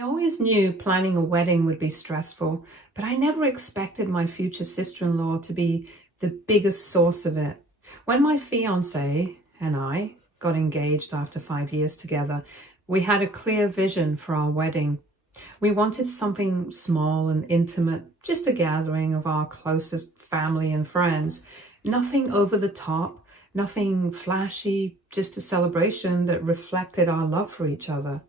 I always knew planning a wedding would be stressful, but I never expected my future sister-in-law to be the biggest source of it. When my fiance and I got engaged after 5 years together, we had a clear vision for our wedding. We wanted something small and intimate, just a gathering of our closest family and friends. Nothing over the top, nothing flashy, just a celebration that reflected our love for each other.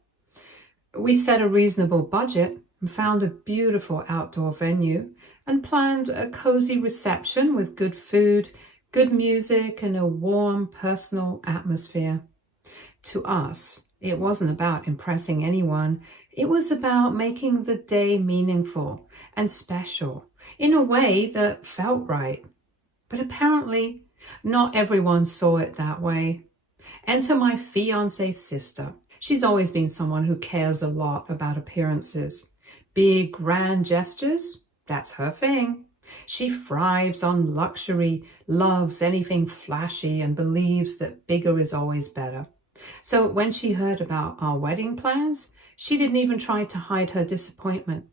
We set a reasonable budget and found a beautiful outdoor venue and planned a cozy reception with good food, good music, and a warm, personal atmosphere. To us, it wasn't about impressing anyone. It was about making the day meaningful and special in a way that felt right. But apparently, not everyone saw it that way. Enter my fiance's sister. She's always been someone who cares a lot about appearances. Big, grand gestures, that's her thing. She thrives on luxury, loves anything flashy, and believes that bigger is always better. So when she heard about our wedding plans, she didn't even try to hide her disappointment.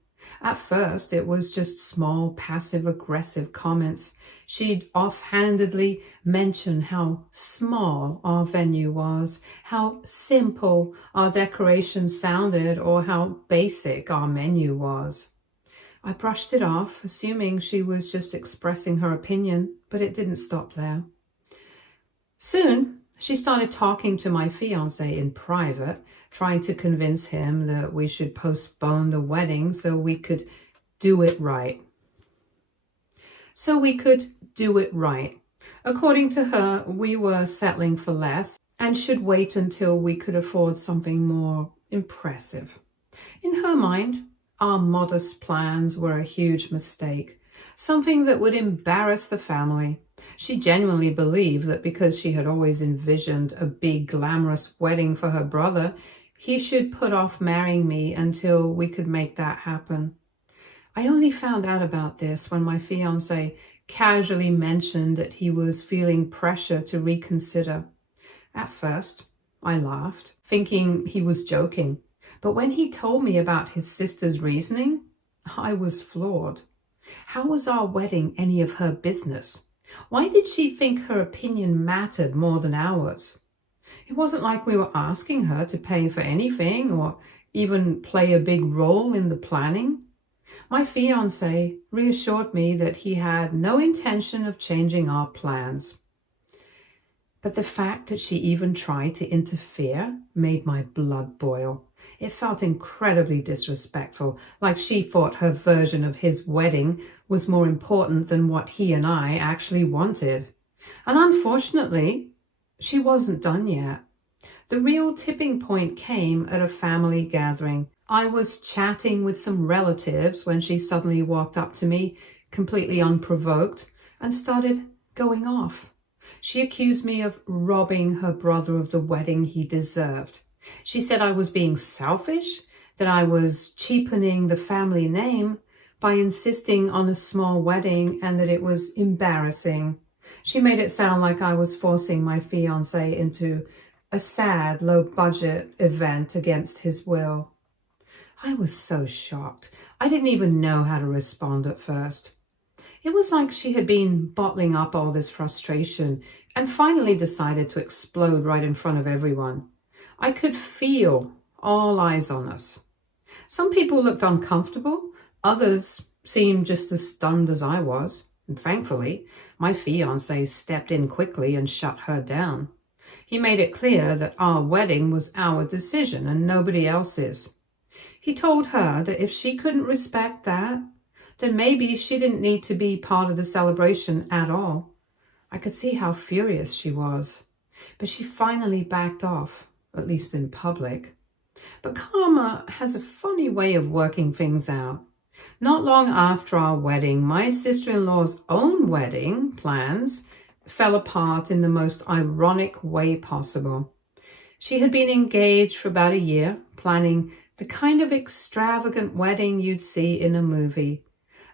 At first, it was just small, passive-aggressive comments. She'd offhandedly mention how small our venue was, how simple our decorations sounded, or how basic our menu was. I brushed it off, assuming she was just expressing her opinion, but it didn't stop there. Soon, she started talking to my fiancé in private, trying to convince him that we should postpone the wedding so we could do it right. According to her, we were settling for less and should wait until we could afford something more impressive. In her mind, our modest plans were a huge mistake, something that would embarrass the family. She genuinely believed that because she had always envisioned a big, glamorous wedding for her brother, he should put off marrying me until we could make that happen. I only found out about this when my fiancé casually mentioned that he was feeling pressure to reconsider. At first, I laughed, thinking he was joking. But when he told me about his sister's reasoning, I was floored. How was our wedding any of her business? Why did she think her opinion mattered more than ours? It wasn't like we were asking her to pay for anything or even play a big role in the planning. My fiancé reassured me that he had no intention of changing our plans. But the fact that she even tried to interfere made my blood boil. It felt incredibly disrespectful, like she thought her version of his wedding was more important than what he and I actually wanted. And unfortunately, she wasn't done yet. The real tipping point came at a family gathering. I was chatting with some relatives when she suddenly walked up to me, completely unprovoked, and started going off. She accused me of robbing her brother of the wedding he deserved. She said I was being selfish, that I was cheapening the family name by insisting on a small wedding, and that it was embarrassing. She made it sound like I was forcing my fiancé into a sad, low-budget event against his will. I was so shocked. I didn't even know how to respond at first. It was like she had been bottling up all this frustration and finally decided to explode right in front of everyone. I could feel all eyes on us. Some people looked uncomfortable. Others seemed just as stunned as I was. And thankfully, my fiancé stepped in quickly and shut her down. He made it clear that our wedding was our decision and nobody else's. He told her that if she couldn't respect that, then maybe she didn't need to be part of the celebration at all. I could see how furious she was, but she finally backed off, at least in public. But karma has a funny way of working things out. Not long after our wedding, my sister-in-law's own wedding plans fell apart in the most ironic way possible. She had been engaged for about a year, planning the kind of extravagant wedding you'd see in a movie.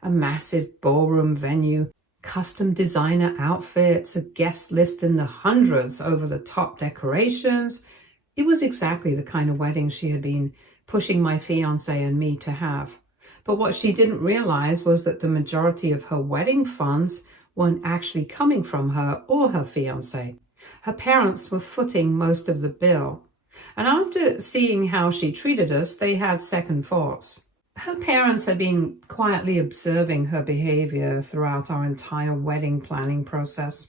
A massive ballroom venue, custom designer outfits, a guest list in the hundreds, over-the-top decorations. It was exactly the kind of wedding she had been pushing my fiance and me to have. But what she didn't realize was that the majority of her wedding funds weren't actually coming from her or her fiance. Her parents were footing most of the bill. And after seeing how she treated us, they had second thoughts. Her parents had been quietly observing her behavior throughout our entire wedding planning process.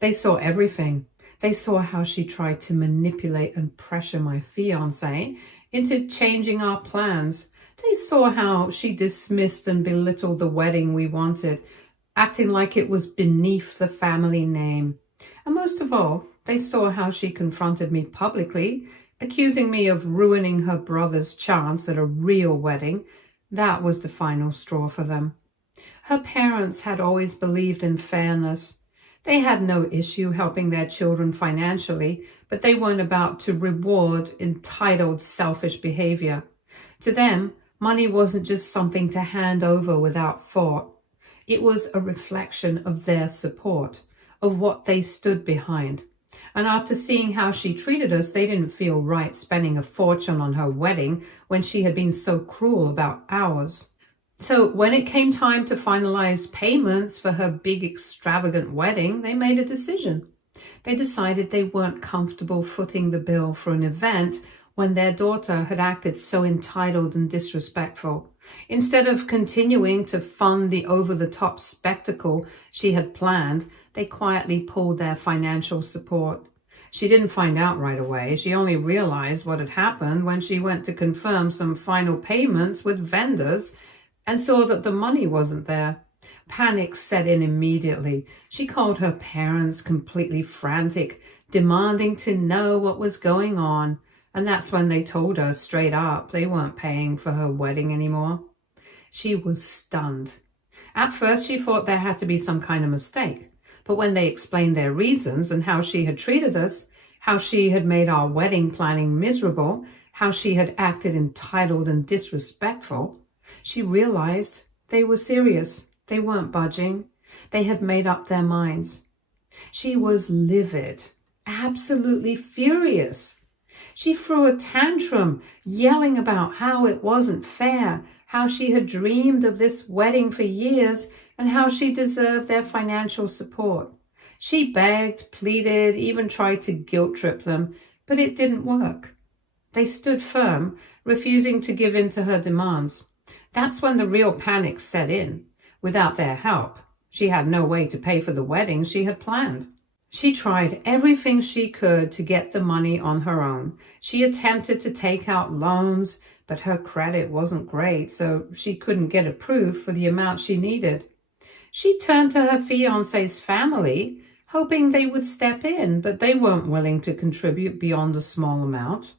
They saw everything. They saw how she tried to manipulate and pressure my fiancé into changing our plans. They saw how she dismissed and belittled the wedding we wanted, acting like it was beneath the family name. And most of all, they saw how she confronted me publicly, accusing me of ruining her brother's chance at a real wedding. That was the final straw for them. Her parents had always believed in fairness. They had no issue helping their children financially, but they weren't about to reward entitled, selfish behavior. To them, money wasn't just something to hand over without thought. It was a reflection of their support, of what they stood behind. And after seeing how she treated us, they didn't feel right spending a fortune on her wedding when she had been so cruel about ours. So when it came time to finalize payments for her big extravagant wedding, they made a decision. They decided they weren't comfortable footing the bill for an event when their daughter had acted so entitled and disrespectful. Instead of continuing to fund the over-the-top spectacle she had planned, they quietly pulled their financial support. She didn't find out right away. She only realized what had happened when she went to confirm some final payments with vendors and saw that the money wasn't there. Panic set in immediately. She called her parents completely frantic, demanding to know what was going on. And that's when they told her straight up they weren't paying for her wedding anymore. She was stunned. At first, she thought there had to be some kind of mistake. But when they explained their reasons and how she had treated us, how she had made our wedding planning miserable, how she had acted entitled and disrespectful, she realized they were serious. They weren't budging. They had made up their minds. She was livid, absolutely furious. She threw a tantrum, yelling about how it wasn't fair, how she had dreamed of this wedding for years, and how she deserved their financial support. She begged, pleaded, even tried to guilt trip them, but it didn't work. They stood firm, refusing to give in to her demands. That's when the real panic set in. Without their help, she had no way to pay for the wedding she had planned. She tried everything she could to get the money on her own. She attempted to take out loans, but her credit wasn't great, so she couldn't get approved for the amount she needed. She turned to her fiancé's family, hoping they would step in, but they weren't willing to contribute beyond a small amount.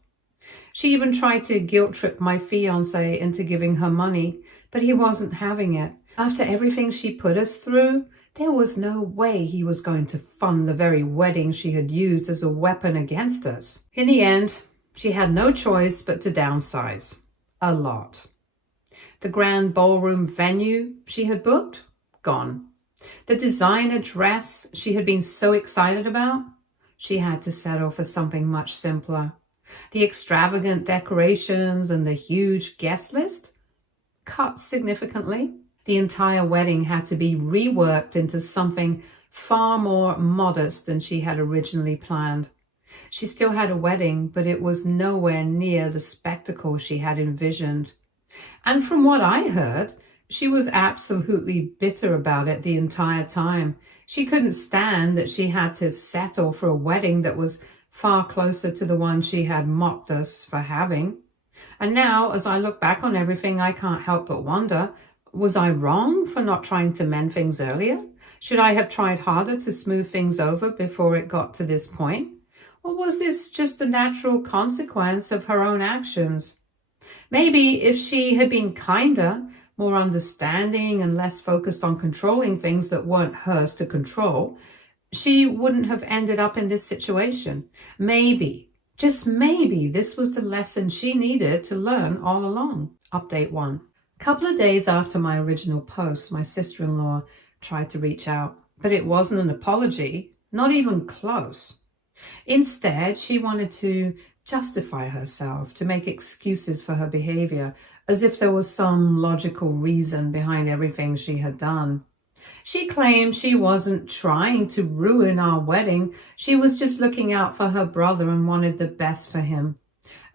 She even tried to guilt trip my fiancé into giving her money, but he wasn't having it. After everything she put us through, there was no way he was going to fund the very wedding she had used as a weapon against us. In the end, she had no choice but to downsize. A lot. The grand ballroom venue she had booked? Gone. The designer dress she had been so excited about? She had to settle for something much simpler. The extravagant decorations and the huge guest list? Cut significantly. The entire wedding had to be reworked into something far more modest than she had originally planned. She still had a wedding, but it was nowhere near the spectacle she had envisioned. And from what I heard, she was absolutely bitter about it the entire time. She couldn't stand that she had to settle for a wedding that was far closer to the one she had mocked us for having. And now, as I look back on everything, I can't help but wonder, was I wrong for not trying to mend things earlier? Should I have tried harder to smooth things over before it got to this point? Or was this just a natural consequence of her own actions? Maybe if she had been kinder, more understanding, and less focused on controlling things that weren't hers to control, she wouldn't have ended up in this situation. Maybe, just maybe, this was the lesson she needed to learn all along. Update 1. A couple of days after my original post, my sister-in-law tried to reach out, but it wasn't an apology, not even close. Instead, she wanted to justify herself, to make excuses for her behavior, as if there was some logical reason behind everything she had done. She claimed she wasn't trying to ruin our wedding. She was just looking out for her brother and wanted the best for him,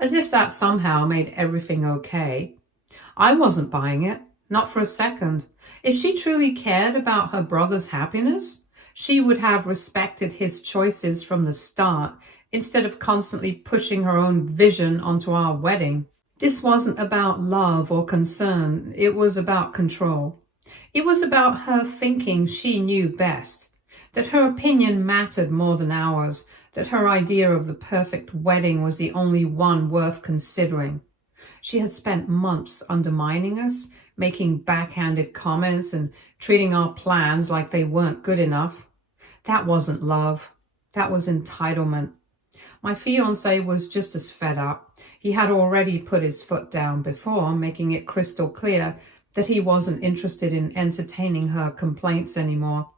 as if that somehow made everything okay. I wasn't buying it, not for a second. If she truly cared about her brother's happiness, she would have respected his choices from the start instead of constantly pushing her own vision onto our wedding. This wasn't about love or concern. It was about control. It was about her thinking she knew best, that her opinion mattered more than ours, that her idea of the perfect wedding was the only one worth considering. She had spent months undermining us, making backhanded comments and treating our plans like they weren't good enough. That wasn't love. That was entitlement. My fiancé was just as fed up. He had already put his foot down before, making it crystal clear that he wasn't interested in entertaining her complaints anymore.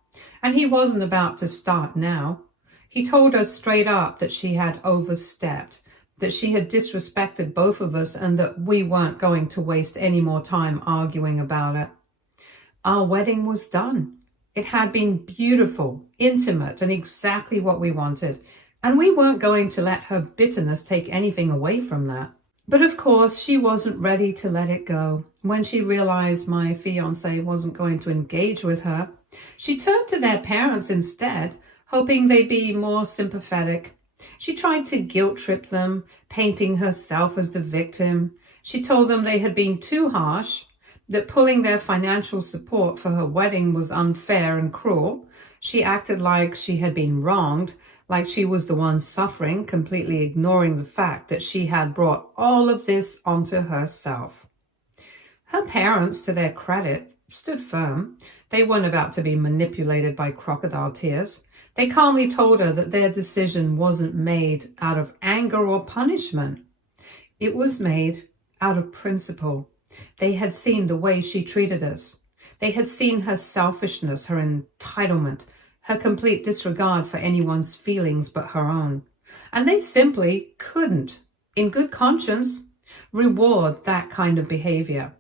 And he wasn't about to start now. He told us straight up that she had overstepped, that she had disrespected both of us, and that we weren't going to waste any more time arguing about it. Our wedding was done. It had been beautiful, intimate, and exactly what we wanted. And we weren't going to let her bitterness take anything away from that. But of course, she wasn't ready to let it go. When she realized my fiancé wasn't going to engage with her, she turned to their parents instead, hoping they'd be more sympathetic. She tried to guilt trip them, painting herself as the victim. She told them they had been too harsh, that pulling their financial support for her wedding was unfair and cruel. She acted like she had been wronged, like she was the one suffering, completely ignoring the fact that she had brought all of this onto herself. Her parents, to their credit, stood firm. They weren't about to be manipulated by crocodile tears. They calmly told her that their decision wasn't made out of anger or punishment. It was made out of principle. They had seen the way she treated us. They had seen her selfishness, her entitlement, her complete disregard for anyone's feelings but her own. And they simply couldn't, in good conscience, reward that kind of behavior.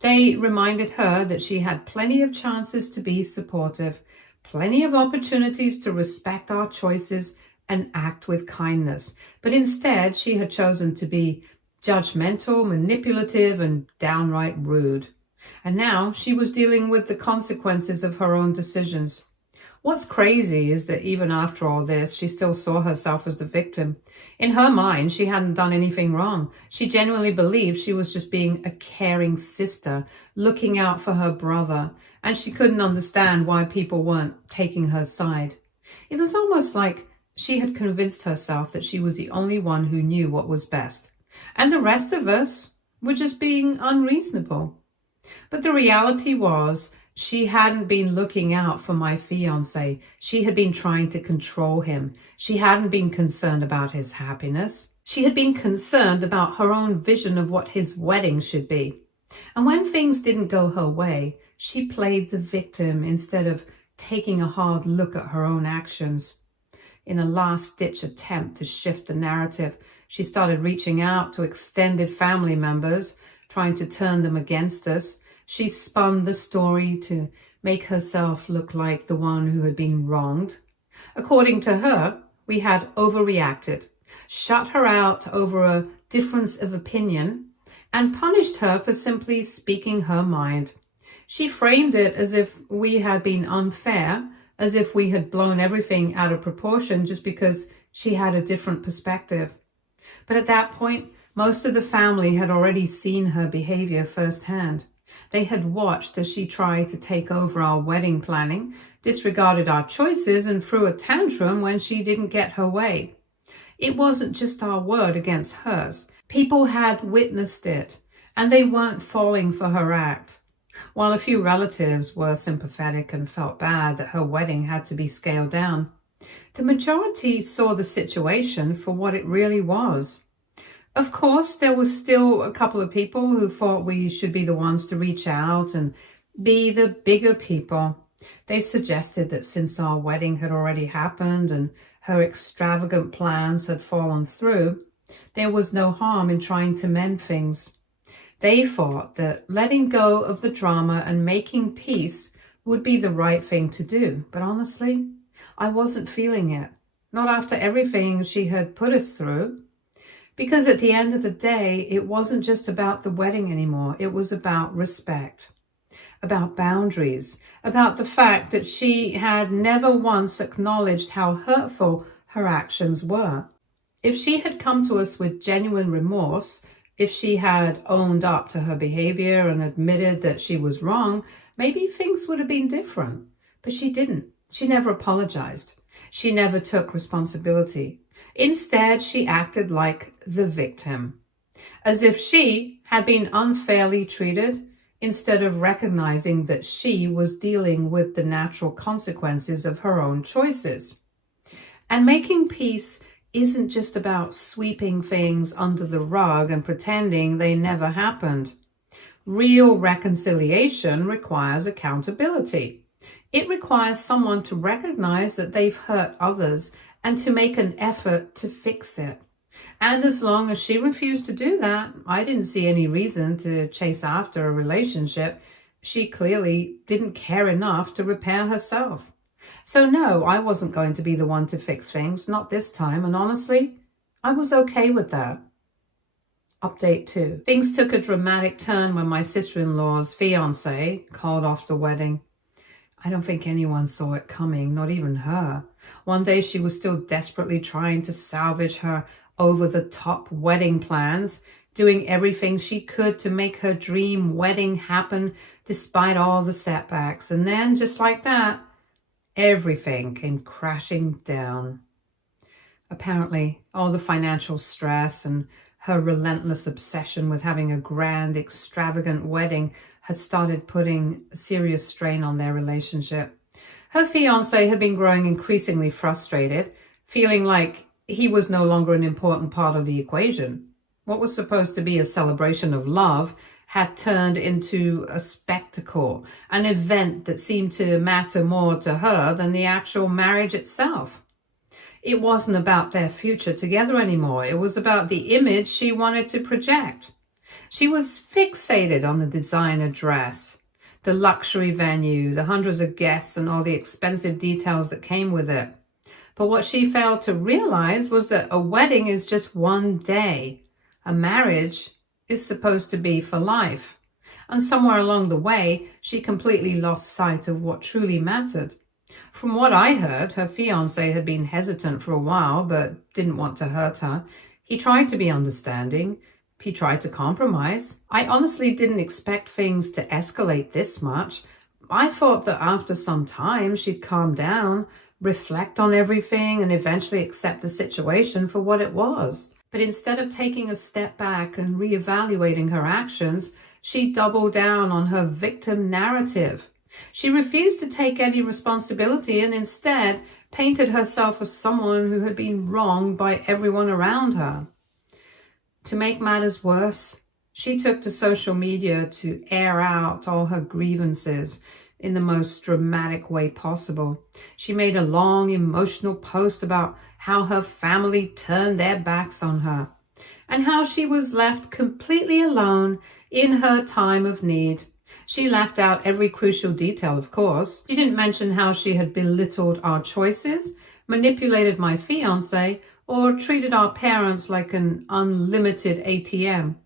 They reminded her that she had plenty of chances to be supportive, plenty of opportunities to respect our choices and act with kindness. But instead, she had chosen to be judgmental, manipulative, and downright rude. And now she was dealing with the consequences of her own decisions. What's crazy is that even after all this, she still saw herself as the victim. In her mind, she hadn't done anything wrong. She genuinely believed she was just being a caring sister, looking out for her brother, and she couldn't understand why people weren't taking her side. It was almost like she had convinced herself that she was the only one who knew what was best, and the rest of us were just being unreasonable. But the reality was, she hadn't been looking out for my fiancé. She had been trying to control him. She hadn't been concerned about his happiness. She had been concerned about her own vision of what his wedding should be. And when things didn't go her way, she played the victim instead of taking a hard look at her own actions. In a last-ditch attempt to shift the narrative, she started reaching out to extended family members, trying to turn them against us. She spun the story to make herself look like the one who had been wronged. According to her, we had overreacted, shut her out over a difference of opinion, and punished her for simply speaking her mind. She framed it as if we had been unfair, as if we had blown everything out of proportion just because she had a different perspective. But at that point, most of the family had already seen her behavior firsthand. They had watched as she tried to take over our wedding planning, disregarded our choices, and threw a tantrum when she didn't get her way. It wasn't just our word against hers. People had witnessed it, and they weren't falling for her act. While a few relatives were sympathetic and felt bad that her wedding had to be scaled down, the majority saw the situation for what it really was. Of course, there was still a couple of people who thought we should be the ones to reach out and be the bigger people. They suggested that since our wedding had already happened and her extravagant plans had fallen through, There was no harm in trying to mend things. They thought that letting go of the drama and making peace would be the right thing to do. But honestly, I wasn't feeling it. Not after everything she had put us through. Because at the end of the day, it wasn't just about the wedding anymore. It was about respect, about boundaries, about the fact that she had never once acknowledged how hurtful her actions were. If she had come to us with genuine remorse, if she had owned up to her behavior and admitted that she was wrong, maybe things would have been different. But she didn't. She never apologized. She never took responsibility. Instead, she acted like the victim, as if she had been unfairly treated, instead of recognizing that she was dealing with the natural consequences of her own choices. And making peace isn't just about sweeping things under the rug and pretending they never happened. Real reconciliation requires accountability. It requires someone to recognize that they've hurt others and to make an effort to fix it. And as long as she refused to do that, I didn't see any reason to chase after a relationship. She clearly didn't care enough to repair herself. So no, I wasn't going to be the one to fix things, not this time, and honestly, I was okay with that. Update 2. Things took a dramatic turn when my sister-in-law's fiancé called off the wedding. I don't think anyone saw it coming, not even her. One day she was still desperately trying to salvage her over-the-top wedding plans, doing everything she could to make her dream wedding happen despite all the setbacks. And then, just like that, everything came crashing down. Apparently, all the financial stress and her relentless obsession with having a grand, extravagant wedding had started putting a serious strain on their relationship. Her fiancé had been growing increasingly frustrated, feeling like he was no longer an important part of the equation. What was supposed to be a celebration of love had turned into a spectacle, an event that seemed to matter more to her than the actual marriage itself. It wasn't about their future together anymore. It was about the image she wanted to project. She was fixated on the designer dress, the luxury venue, the hundreds of guests, and all the expensive details that came with it. But what she failed to realize was that a wedding is just one day. A marriage is supposed to be for life. And somewhere along the way, she completely lost sight of what truly mattered. From what I heard, her fiancé had been hesitant for a while, but didn't want to hurt her. He tried to be understanding. He tried to compromise. I honestly didn't expect things to escalate this much. I thought that after some time, she'd calm down, reflect on everything, and eventually accept the situation for what it was. But instead of taking a step back and reevaluating her actions, she doubled down on her victim narrative. She refused to take any responsibility and instead painted herself as someone who had been wronged by everyone around her. To make matters worse, she took to social media to air out all her grievances in the most dramatic way possible. She made a long, emotional post about how her family turned their backs on her and how she was left completely alone in her time of need. She left out every crucial detail, of course. She didn't mention how she had belittled our choices, manipulated my fiancé, or treated our parents like an unlimited ATM.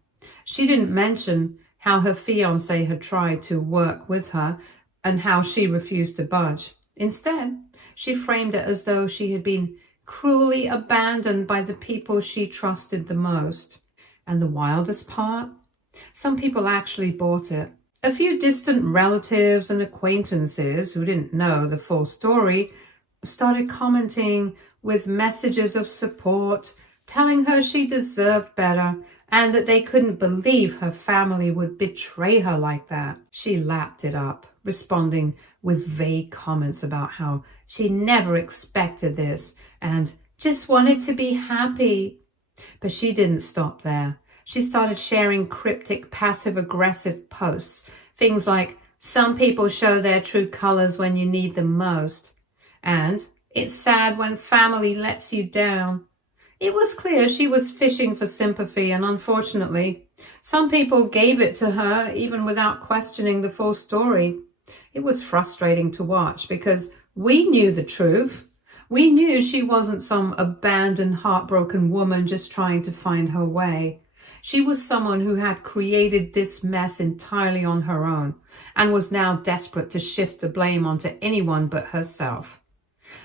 She didn't mention how her fiancé had tried to work with her and how she refused to budge. Instead, she framed it as though she had been cruelly abandoned by the people she trusted the most. And the wildest part? Some people actually bought it. A few distant relatives and acquaintances who didn't know the full story started commenting with messages of support, telling her she deserved better and that they couldn't believe her family would betray her like that. She lapped it up, responding with vague comments about how she never expected this and just wanted to be happy. But she didn't stop there. She started sharing cryptic, passive-aggressive posts, things like, "Some people show their true colors when you need them most," and "It's sad when family lets you down." It was clear she was fishing for sympathy, and unfortunately, some people gave it to her even without questioning the full story. It was frustrating to watch because we knew the truth. We knew she wasn't some abandoned, heartbroken woman just trying to find her way. She was someone who had created this mess entirely on her own and was now desperate to shift the blame onto anyone but herself.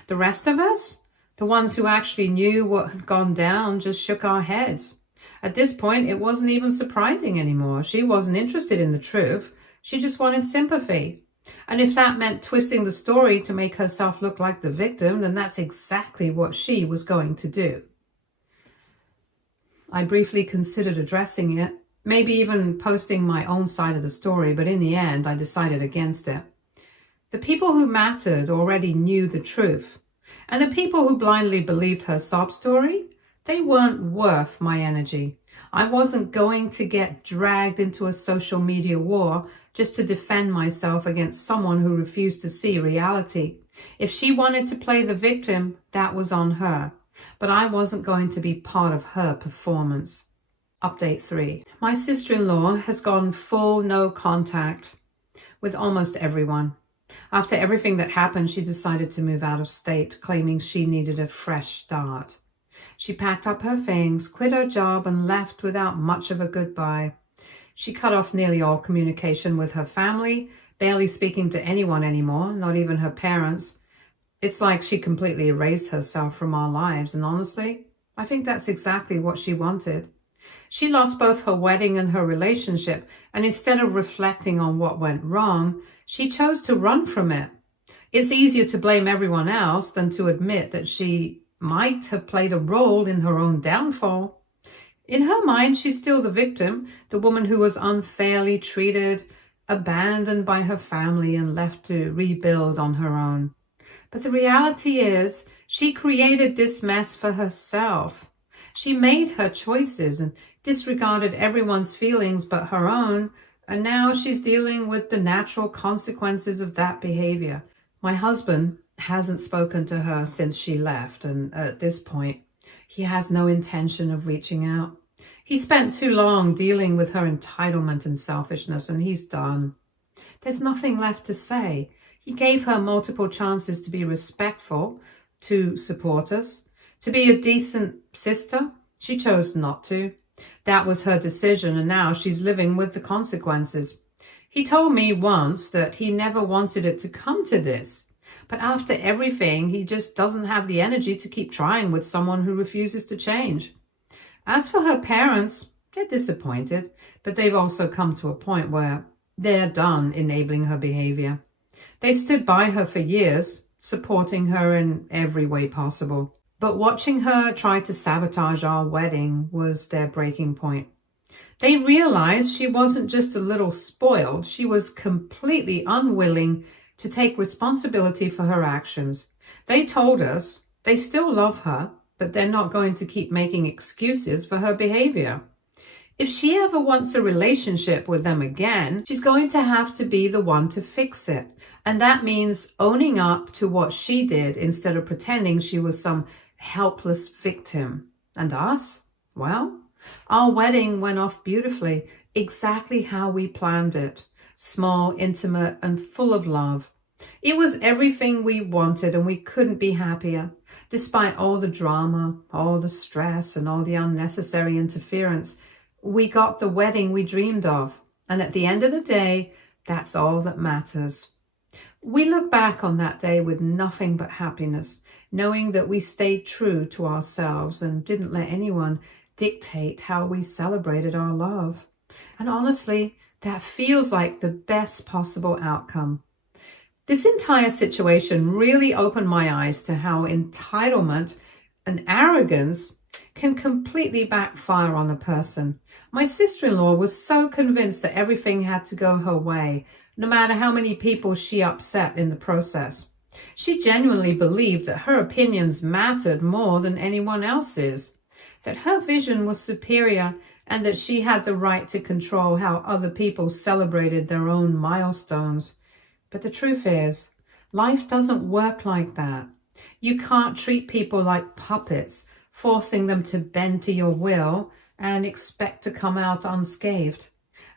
The rest of us, the ones who actually knew what had gone down, just shook our heads. At this point, it wasn't even surprising anymore. She wasn't interested in the truth. She just wanted sympathy. And if that meant twisting the story to make herself look like the victim, then that's exactly what she was going to do. I briefly considered addressing it, maybe even posting my own side of the story, but in the end, I decided against it. The people who mattered already knew the truth, and the people who blindly believed her sob story, they weren't worth my energy. I wasn't going to get dragged into a social media war just to defend myself against someone who refused to see reality. If she wanted to play the victim, that was on her, but I wasn't going to be part of her performance. Update 3. My sister-in-law has gone full no contact with almost everyone. After everything that happened, she decided to move out of state, claiming she needed a fresh start. She packed up her things, quit her job, and left without much of a goodbye. She cut off nearly all communication with her family, barely speaking to anyone anymore, not even her parents. It's like she completely erased herself from our lives, and honestly, I think that's exactly what she wanted. She lost both her wedding and her relationship, and instead of reflecting on what went wrong, she chose to run from it. It's easier to blame everyone else than to admit that she might have played a role in her own downfall. In her mind, she's still the victim, the woman who was unfairly treated, abandoned by her family, and left to rebuild on her own. But the reality is, she created this mess for herself. She made her choices and disregarded everyone's feelings but her own, and now she's dealing with the natural consequences of that behavior. My husband hasn't spoken to her since she left, and at this point, he has no intention of reaching out. He spent too long dealing with her entitlement and selfishness, and he's done. There's nothing left to say. He gave her multiple chances to be respectful, to support us, to be a decent sister. She chose not to. That was her decision, and now she's living with the consequences. He told me once that he never wanted it to come to this. But after everything, he just doesn't have the energy to keep trying with someone who refuses to change. As for her parents, they're disappointed, but they've also come to a point where they're done enabling her behavior. They stood by her for years, supporting her in every way possible. But watching her try to sabotage our wedding was their breaking point. They realized she wasn't just a little spoiled, she was completely unwilling to take responsibility for her actions. They told us they still love her, but they're not going to keep making excuses for her behavior. If she ever wants a relationship with them again, she's going to have to be the one to fix it. And that means owning up to what she did instead of pretending she was some helpless victim. And us? Well, our wedding went off beautifully, exactly how we planned it. Small, intimate, and full of love. It was everything we wanted, and we couldn't be happier. Despite all the drama, all the stress, and all the unnecessary interference, we got the wedding we dreamed of. And at the end of the day, that's all that matters. We look back on that day with nothing but happiness, knowing that we stayed true to ourselves and didn't let anyone dictate how we celebrated our love. And honestly, that feels like the best possible outcome. This entire situation really opened my eyes to how entitlement and arrogance can completely backfire on a person. My sister-in-law was so convinced that everything had to go her way, no matter how many people she upset in the process. She genuinely believed that her opinions mattered more than anyone else's, that her vision was superior, and that she had the right to control how other people celebrated their own milestones. But the truth is, life doesn't work like that. You can't treat people like puppets, forcing them to bend to your will and expect to come out unscathed.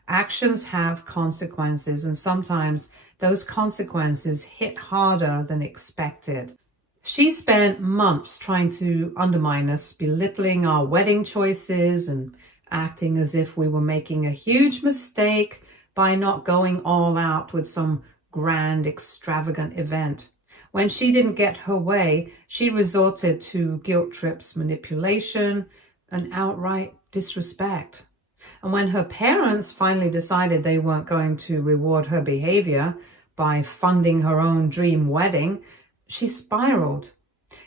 Actions have consequences, and sometimes those consequences hit harder than expected. She spent months trying to undermine us, belittling our wedding choices and acting as if we were making a huge mistake by not going all out with some grand, extravagant event. When she didn't get her way, she resorted to guilt trips, manipulation, and outright disrespect. And when her parents finally decided they weren't going to reward her behavior by funding her own dream wedding, she spiraled.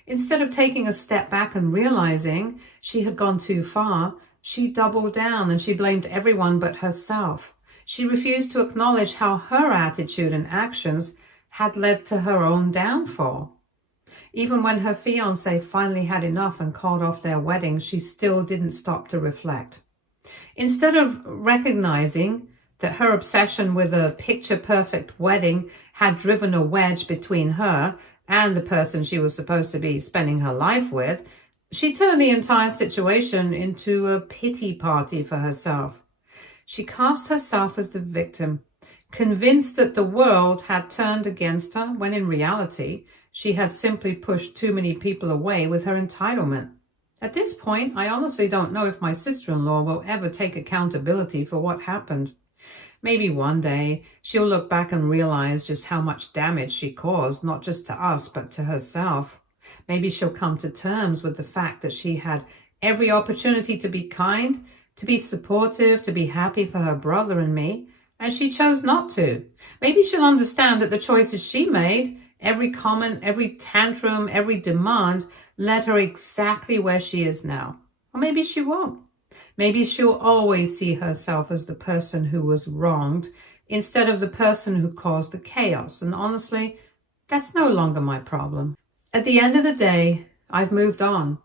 Instead of taking a step back and realizing she had gone too far, she doubled down and she blamed everyone but herself. She refused to acknowledge how her attitude and actions had led to her own downfall. Even when her fiancé finally had enough and called off their wedding, she still didn't stop to reflect. Instead of recognizing that her obsession with a picture-perfect wedding had driven a wedge between her and the person she was supposed to be spending her life with, she turned the entire situation into a pity party for herself. She cast herself as the victim, convinced that the world had turned against her, when in reality, she had simply pushed too many people away with her entitlement. At this point, I honestly don't know if my sister-in-law will ever take accountability for what happened. Maybe one day she'll look back and realize just how much damage she caused, not just to us, but to herself. Maybe she'll come to terms with the fact that she had every opportunity to be kind, to be supportive, to be happy for her brother and me, and she chose not to. Maybe she'll understand that the choices she made, every comment, every tantrum, every demand, led her exactly where she is now. Or maybe she won't. Maybe she'll always see herself as the person who was wronged instead of the person who caused the chaos. And honestly, that's no longer my problem. At the end of the day, I've moved on.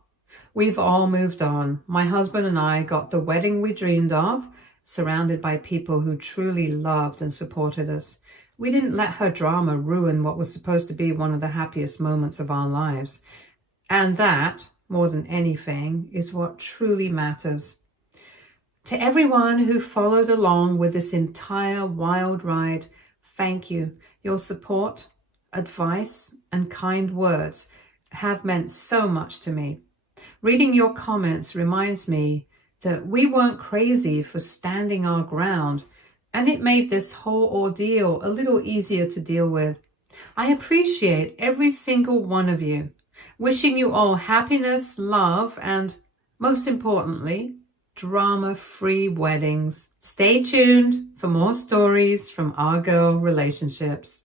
We've all moved on. My husband and I got the wedding we dreamed of, surrounded by people who truly loved and supported us. We didn't let her drama ruin what was supposed to be one of the happiest moments of our lives. And that, more than anything, is what truly matters. To everyone who followed along with this entire wild ride, thank you. Your support, advice, and kind words have meant so much to me. Reading your comments reminds me that we weren't crazy for standing our ground, and it made this whole ordeal a little easier to deal with. I appreciate every single one of you. Wishing you all happiness, love, and most importantly, drama-free weddings. Stay tuned for more stories from our girl relationships.